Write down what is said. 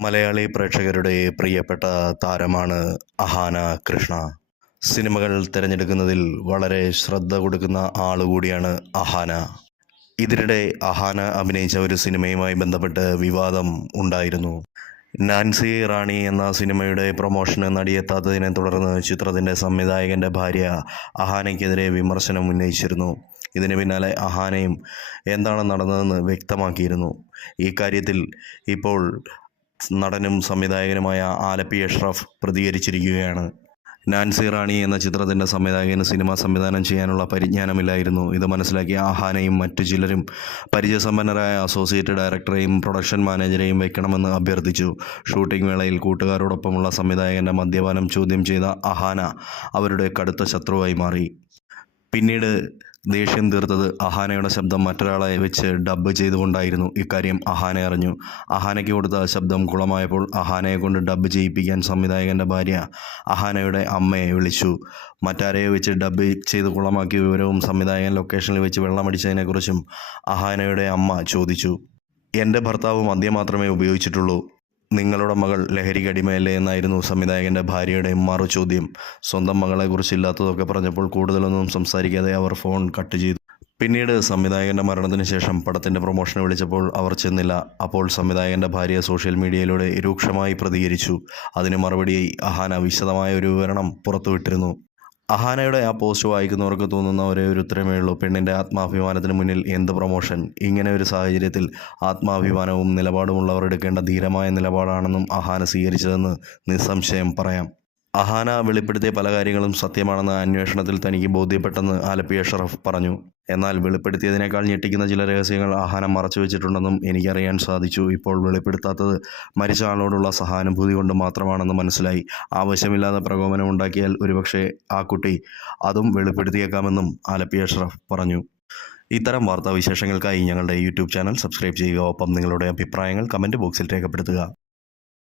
മലയാളി പ്രേക്ഷകരുടെ പ്രിയപ്പെട്ട താരമാണ് അഹാന കൃഷ്ണ. സിനിമകൾ തിരഞ്ഞെടുക്കുന്നതിൽ വളരെ ശ്രദ്ധ കൊടുക്കുന്ന ആളുകൂടിയാണ് അഹാന. ഇതിനിടെ അഹാന അഭിനയിച്ച ഒരു സിനിമയുമായി ബന്ധപ്പെട്ട് വിവാദം ഉണ്ടായിരുന്നു. നാൻസി റാണി എന്ന സിനിമയുടെ പ്രൊമോഷന് നടിയെത്താത്തതിനെ തുടർന്ന് ചിത്രത്തിന്റെ സംവിധായകന്റെ ഭാര്യ അഹാനയ്ക്കെതിരെ വിമർശനം ഉന്നയിച്ചിരുന്നു. ഇതിന് പിന്നാലെ അഹാനയും എന്താണ് നടന്നതെന്ന് വ്യക്തമാക്കിയിരുന്നു. ഈ കാര്യത്തിൽ ഇപ്പോൾ നടനും സംവിധായകനുമായ ആലപ്പി അഷ്റഫ് പ്രതികരിച്ചിരിക്കുകയാണ്. നാൻസി റാണി എന്ന ചിത്രത്തിന്റെ സംവിധായകന് സിനിമ സംവിധാനം ചെയ്യാനുള്ള പരിജ്ഞാനമില്ലായിരുന്നു. ഇത് മനസ്സിലാക്കിയ ആഹാനയും മറ്റു ചിലരും പരിചയസമ്പന്നരായ അസോസിയേറ്റ് ഡയറക്ടറെയും പ്രൊഡക്ഷൻ മാനേജരെയും വെക്കണമെന്ന് അഭ്യർത്ഥിച്ചു. ഷൂട്ടിംഗ് വേളയിൽ കൂട്ടുകാരോടൊപ്പമുള്ള സംവിധായകന്റെ മദ്യപാനം ചോദ്യം ചെയ്ത അഹാന അവരുടെ കടുത്ത ശത്രുവായി മാറി. പിന്നീട് ദേഷ്യം തീർത്തത് അഹാനയുടെ ശബ്ദം മറ്റൊരാളെ വെച്ച് ഡബ്ബ് ചെയ്തുകൊണ്ടായിരുന്നു. ഇക്കാര്യം അഹാന അറിഞ്ഞു. അഹാനയ്ക്ക് കൊടുത്ത ശബ്ദം കുളമായപ്പോൾ അഹാനയെ കൊണ്ട് ഡബ്ബ് ചെയ്യിപ്പിക്കാൻ സംവിധായകന്റെ ഭാര്യ അഹാനയുടെ അമ്മയെ വിളിച്ചു. മറ്റാരെയോ വെച്ച് ഡബ്ബ് ചെയ്ത് കുളമാക്കിയ വിവരവും സംവിധായകൻ ലൊക്കേഷനിൽ വെച്ച് വെള്ളമടിച്ചതിനെക്കുറിച്ചും അഹാനയുടെ അമ്മ ചോദിച്ചു. എന്റെ ഭർത്താവ് മദ്യം മാത്രമേ ഉപയോഗിച്ചിട്ടുള്ളൂ. നിങ്ങളുടെ മകൾ ലഹരിക്ക് അടിമയല്ലേ എന്നായിരുന്നു സംവിധായകന്റെ ഭാര്യയുടെ മറു ചോദ്യം സ്വന്തം മകളെക്കുറിച്ച് ഇല്ലാത്തതൊക്കെ പറഞ്ഞപ്പോൾ കൂടുതലൊന്നും സംസാരിക്കാതെ അവർ ഫോൺ കട്ട് ചെയ്തു. പിന്നീട് സംവിധായകന്റെ മരണത്തിന് ശേഷം പടത്തിന്റെ പ്രൊമോഷന് വിളിച്ചപ്പോൾ അവർ ചെന്നില്ല. അപ്പോൾ സംവിധായകന്റെ ഭാര്യ സോഷ്യൽ മീഡിയയിലൂടെ രൂക്ഷമായി പ്രതികരിച്ചു. അതിന് മറുപടിയായി അഹാന വിശദമായ ഒരു വിവരണം പുറത്തുവിട്ടിരുന്നു. അഹാനയുടെ ആ പോസ്റ്റ് വായിക്കുന്നവർക്ക് തോന്നുന്ന ഒരേ ഒരു ഉത്തരമേ ഉള്ളൂ. പെണ്ണിന്റെ ആത്മാഭിമാനത്തിന് മുന്നിൽ എന്ത് പ്രൊമോഷൻ ഇങ്ങനെ ഒരു സാഹചര്യത്തിൽ ആത്മാഭിമാനവും നിലപാടുമുള്ളവർ എടുക്കേണ്ട ധീരമായ നിലപാടാണെന്നും അഹാന സ്വീകരിച്ചതെന്ന് നിസ്സംശയം പറയാം. അഹാന വെളിപ്പെടുത്തിയ പല കാര്യങ്ങളും സത്യമാണെന്ന് അന്വേഷണത്തിൽ തനിക്ക് ബോധ്യപ്പെട്ടെന്ന് ആലപ്പി ഷറഫ് പറഞ്ഞു. എന്നാൽ വെളിപ്പെടുത്തിയതിനേക്കാൾ ഞെട്ടിക്കുന്ന ചില രഹസ്യങ്ങൾ ആഹാരം മറച്ചു വെച്ചിട്ടുണ്ടെന്നും എനിക്കറിയാൻ സാധിച്ചു. ഇപ്പോൾ വെളിപ്പെടുത്താത്തത് മരിച്ച ആളോടുള്ള സഹാനുഭൂതി കൊണ്ട് മാത്രമാണെന്ന് മനസ്സിലായി. ആവശ്യമില്ലാതെ പ്രകോപനം ഉണ്ടാക്കിയാൽ ഒരുപക്ഷെ ആ കുട്ടി അതും വെളിപ്പെടുത്തിയേക്കാമെന്നും ആലപ്പി അഷ്റഫ് പറഞ്ഞു. ഇത്തരം വാർത്താവിശേഷങ്ങൾക്കായി ഞങ്ങളുടെ യൂട്യൂബ് ചാനൽ സബ്സ്ക്രൈബ് ചെയ്യുക. ഒപ്പം നിങ്ങളുടെ അഭിപ്രായങ്ങൾ കമന്റ് ബോക്സിൽ രേഖപ്പെടുത്തുക.